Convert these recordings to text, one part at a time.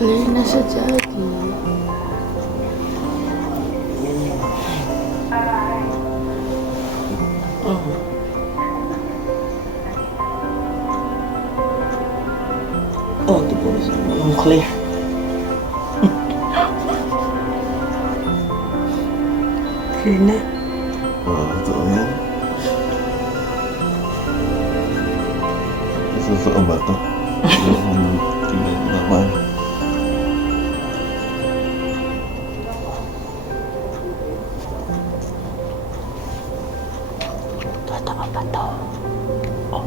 Clear na siya, Jackie. Oh. Oh, di po siya. Clear. Clear na. Totoo yan. Totoo ba ito? Tingnan naman. Totoo ba ito? Oh.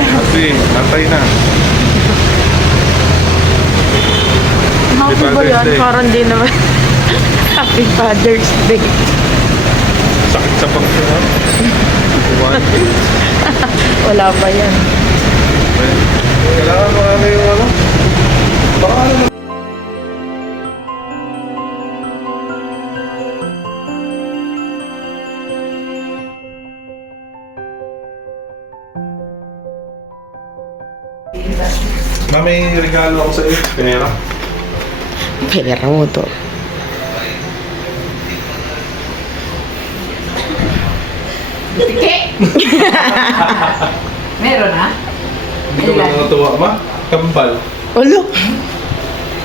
Happy, natay na. Happy ba Father's yan? Day. Parang di naman. Happy Father's Day. Sakit sa pagkakas. Wala pa yan. Kailangan marami yung ano. Baka ano. May regalo ako sa iyo. Pera. Pera mo to. Meron ha? Hindi ka ba natuwa ba? Kambal. Ulo.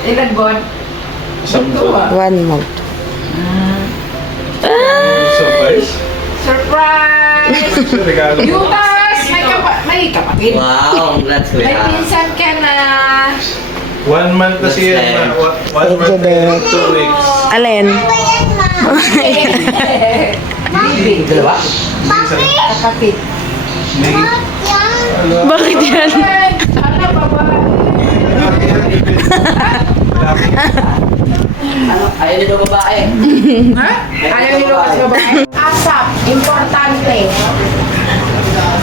Ilan buwan? Isang Tuwa. 1 month. surprise. Surprise! Regalo ko. Yutas! May kapatid. Wow, congrats May kuya. pinsan ka na. 1 month na siya. Yes, 1 month and 2 weeks. Alin? Bibi. Dalawa? Kapatid. May... Bakit yan? Ano babae? Ayaw nito babae. Ha? Ayaw nyo kasi babae? Asap. Importante.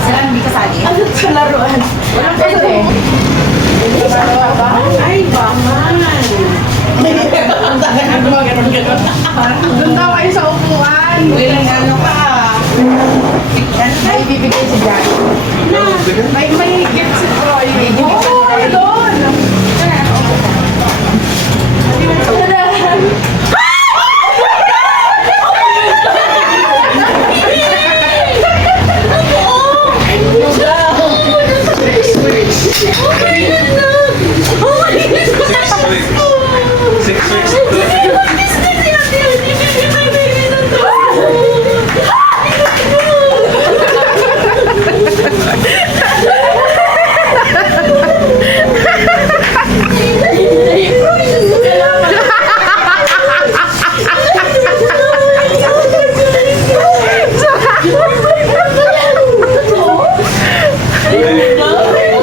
Sila hindi kasali. Ano sa laruan? Walang pwede. Ay, baman. Doon daw kayo sa upuan. Walang ano ka. May bibigay si Jack. May gift si Troy. May gift si Troy. Doon!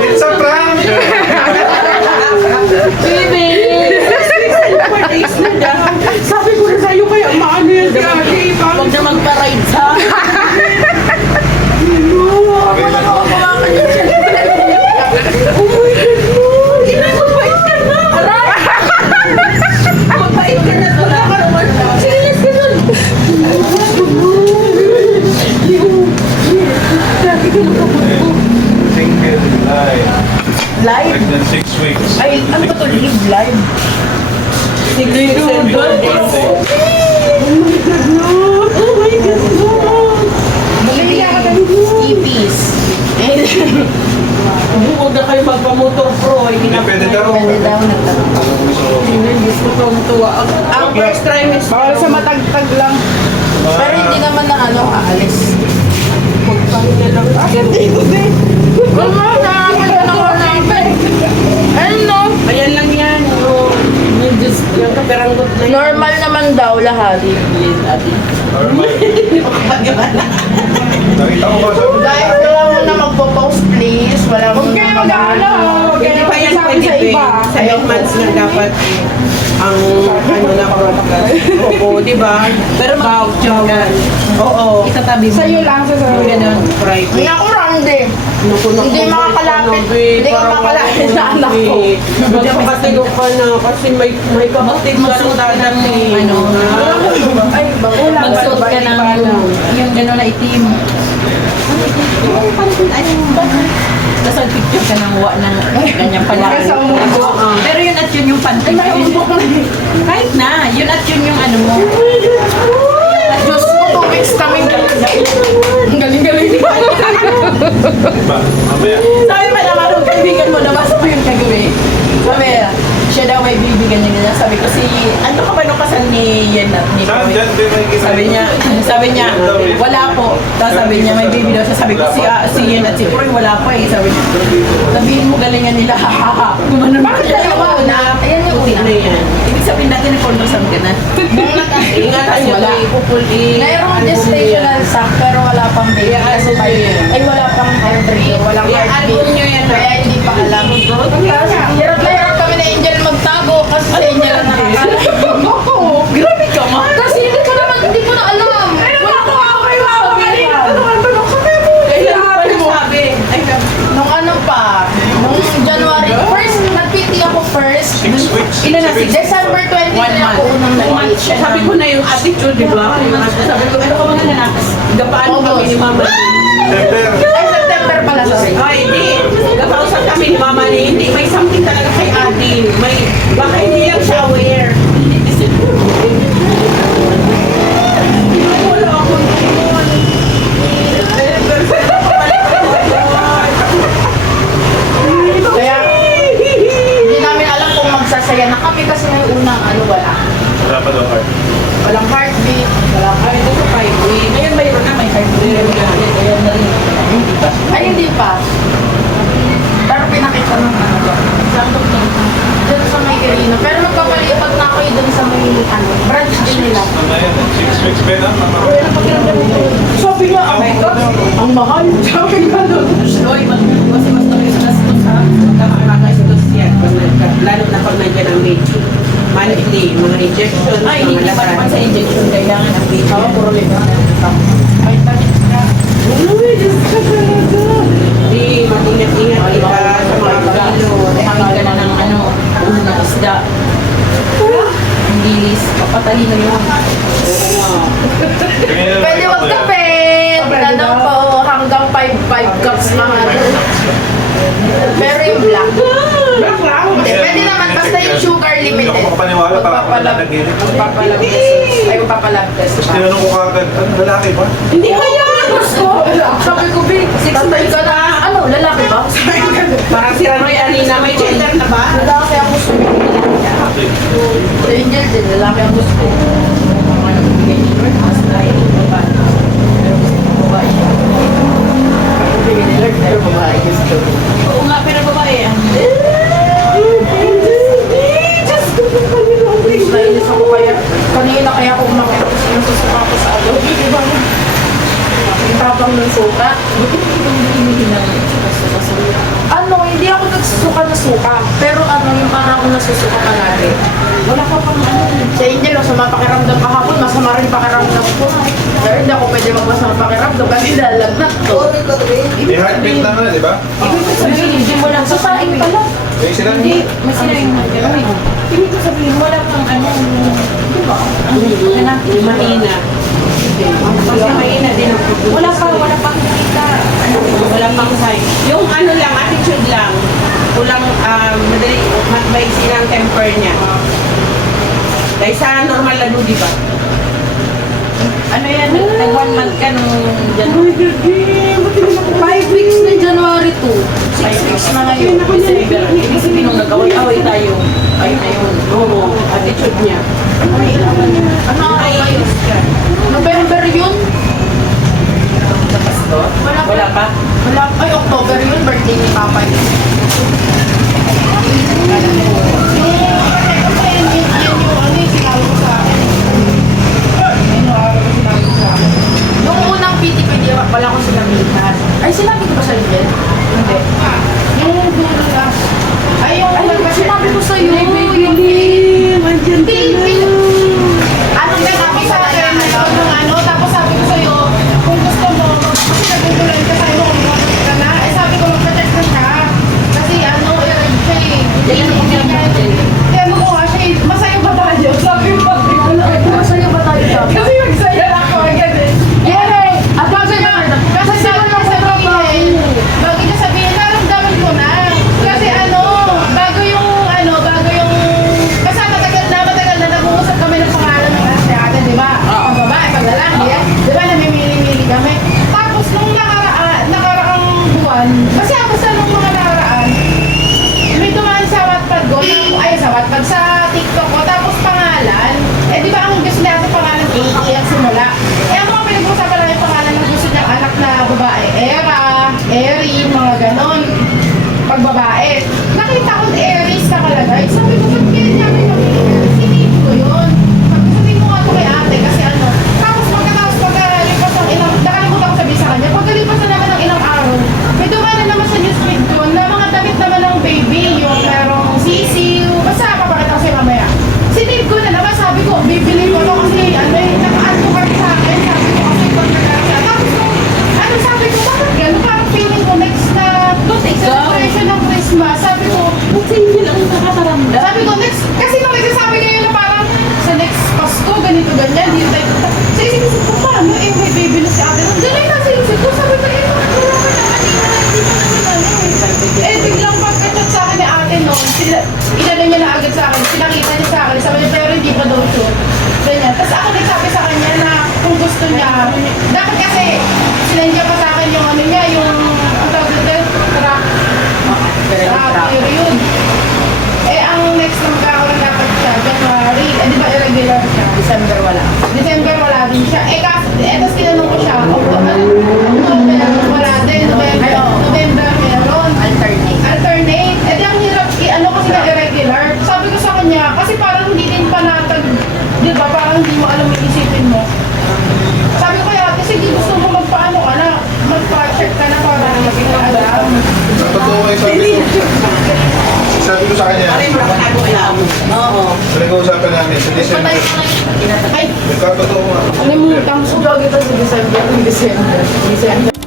It's a prank! Sabi ko na sa'yo kaya maano yan Daddy. Huwag na magpa-ride sa... Single live. Live? Pregnant 6 weeks. Ay, ano ba to? Live live? Ipis. Huwag na kayo magpa-motor pro. Hindi pwede daw. Pwede daw nagtatanong. Gusto ko tuwa. Ang first trimester. Bawal sa matagtag lang. Pero hindi naman na ano, aalis. Huwag pa rin na lang. Agad dito din. Ano? Ayan lang yan. Yung kaperanggot na yan. Normal naman daw lahat. Normal. Nakita mo ba sabi? Guys, wala mo na magpo-post please. Wala mo Huwag kayo mag-aala. Hindi pa yan pwede sa iba. 7 months na dapat ang ano na Oo, di ba? Pero mag-jogan. Oo. Itatabi mo. Sa'yo lang sa sarili. Ganun. Private. Hindi ako Randy. Hindi makakalapit. Hindi ka makakalapit sa anak ko. Magkapatid ka na kasi may kapatid ka rin dadating. Ano? Ay, wala. Magsuot ka ng yung gano'n na itim. Tapos picture ka ng ganyan pala. Sa umubo. Pero yun at yun yung panty. Kahit na, yun at yun yung ano mo. Diyos ko, 2 weeks kami. Ang galing-galing. Diba? Mamaya. Sabi pa naman ng kaibigan mo, nabasa mo yung kagabi. Sabi, siya daw may bibigyan niya. Sabi ko, ano ka ba nung kasal ni Yen at ni Saan Boy? dyan? Di, may kita. Sabi niya, wala po. Tapos sabi niya, may bibi daw siya. Sabi ko, si Yen at si Boy, wala pa eh. Sabi niya, sabihin mo galingan nila, hahaha. Gumanon ba? Bakit tayo una? Ayan yung una. Ano yan? Ibig sabihin natin na kondosam ka na. Ingatan nyo Wala. ito, ipupuli. Mayroong gestational sac pero wala pang baby. Kasi ay wala pang embryo, walang I-album heartbeat. nyo yan. Kaya hindi pa alam. Hirap na hirap kami na Angel magtago kasi si Angel ang nakakalam. Grabe ka ma. Kasi hindi ko na alam. Wala ko Kailangan mo sabi. Ay, Nung ano pa, nung January 1st, nag-PT ako first. 6 weeks. Ilan na, 6 December 23 ako unang nag-PT. sabi ko na yung attitude, di ba? Yung Sabi ko, ano ka mga nanak? Gapaan kami ni Mama Lee. September. Ay, September pala, sorry. Ay, hindi. Kapausap kami ni Mama Lee. Hindi, may something talaga kay Adi. Baka hindi lang siya aware. Wala akong doon. Kaya, hindi namin alam kung magsasaya na kami kasi may unang ano, wala. Wala pa daw heart. Walang heartbeat, walang Ay, ito sa 5 weeks. Ngayon mayroon na, may heartbeat. Ngayon na rin. Ay, hindi pa. Pero pinakita ng ano ba? Diyan sa may Quirino. Pero magpapalipat na ako dun sa may ano, branch din nila. Ano na yan? 6 weeks ba na? Mama? Sabi niya, oh my God, ang mahal. Sabi niya doon. Oy, mas gastos ha. Magkakagastos yan. Lalo na pag nandiyan ang baby. Monthly, mga injection, Ay, mga hindi pa naman lahat. sa injection kailangan ng baby. Oo, puro lipat. Ay, talit na. Uy, Diyos ka talaga. Di, mag-ingat-ingat ka sa mga kilo. Hangin ka na ng ano, ulo ng isda. Ang gilis, papatalino yun. Pwede magkapit. Ano po, hanggang 5 cups mga ano. Pero yung black. Hindi, pwede naman basta yung sugar Hindi limited. ako makapaniwala para ako nanaginip. Magpapalab test. Ay, magpapalab test Tapos pa. tinanong ko kagad, ano lalaki ba? Hindi ko yan! Gusto. Sabi ko, Vic, tatay ka na. Ano, lalaki ba? Parang si Ranoy Alina, may gender na ba? Lalaki ang gusto. Sa Angel din, lalaki ang gusto. Pero babae gusto. Oo nga, pero babae. Nainis ako kaya, kanina kaya ako umakit kasi nasusuka ko sa alo. Diba? Ang tapang ng suka. Ano, hindi ako nagsusuka na suka. Pero ano, yung parang ako nasusuka palagi. Wala ka pang ano. Sa Angel, sa mapakiramdam kahapon, masama rin pakiramdam ko. Pero hindi ako pwede magmasama pakiramdam kasi lalagnat to. May heartbeat na nga, di ba? Ibig sabihin, hindi mo lang Sasain pala. May sila? Hindi, may sinayang mag-gawin. Ibig sabihin, wala kang ano, di ba? Mahina. Kasi mahina din ang puto. Wala pa kita. Wala pang sign. Yung ano lang, attitude lang. Kulang, madali, maiksi lang temper niya. Dahil sa normal lalo, di ba? Ano yan, nag 1 month ka nung dyan. 5 weeks na January 2. 6 weeks na ngayon. December. Ibig sabihin, nung nag-away-away tayo, ay na yun. Oo, attitude niya. Ano ayos ka? November yun? Wala pa. Wala. Ay, October yun. Birthday din ni Papa yun. Nung unang PT-PT, wala akong sinamihan. Ay, sinabi ko ba sa'yo yan? Hindi. Yung dulo na. Ay, yung sinabi ko sa'yo. Yung hindi. Ano ba sabi sa akin? Ano, tapos sabi ko sa'yo, kung gusto mo, kasi nagugulan ka sa'yo, kung gusto ka na. Eh, sabi ko, magpa-check na siya. Kasi ano, i-reg siya eh. Kaya ano ko nga siya eh, masaya ba tayo? Sabi ko, masaya ba tayo? Kasi magsaya na ako agad eh. At kasi sabi niya sabihin, bago niya sabihin, naramdaman ko na. Kasi bago yung, kasi matagal na nag-uusap kami ng pangalan ng ate, di ba? Pag babae, pag lalaki, di ba, namimili-mili kami. Tapos nung nakaraang buwan, basta nung mga nakaraan, may dumaan sa Wattpad ko, sa Wattpad, sa TikTok ko, tapos pangalan, di ba ang gusto niya sa pangalan ang simula. Ang mga pinag-usapan lang yung pangalan ng gusto niyang anak na babae, Era, Erin, mga ganon. Pag babae, nakita ko Aries nakalagay. Sabi ko, ba't kaya niya may Aries? Hindi ko yun. Sabi mo nga ito kay ate kasi tapos pagkalipas ng nakalimutan ko sabihin sa kanya, pagkalipas na naman ng ilang araw, may dumaan na naman sa newsfeed ko na mga damit naman ng baby, yung merong sisiw, basta papakita ko sa'yo mamaya. Sinave ko na naman, sabi ko, bibili ko ito kasi naka-add to cart sa akin, sabi ko kasi kung nag-aral. Tapos sabi ko, bakit gano'n? Parang feeling ko next na celebration ng Christmas, sabi ko, sabi ko, next, kasi nung nagsasabi ngayon na parang sa next Pasko, ganito, ganyan, dito tayo. Sa isip ko, paano may baby na si ate? Ganun na sa isip ko, sabi ko, wala ka naman, hindi na biglang pagka-chat sa akin ni ate noon, inano niya na agad sa akin, pinakita niya sa akin, sabi niya, pero hindi pa daw sure. Ganyan. Tapos ako nagsabi sa kanya na kung gusto niya, dapat kasi, sinendya pa sa akin yung yung, ang tawag dito, period. Ang next na magkakaroon dapat siya, January. Di ba irregular siya? December wala din siya. Tapos tinanong ko siya, October, wala din. November meron. Alternate. Ang hirap, kasi na irregular. Sabi ko sa kanya, kasi parang hindi din panatag, di ba? Parang hindi mo alam yung isipin mo. Sabi ko kaya, kasi di gusto mo magpaano ka na, magpa-check ka na para maging alam. Totoo kayo sabi ko sa kanya. Oo. Pinag-uusapan namin sa December. Ay, Nagkatotoo nga. nalimutan ko. Ito sa December.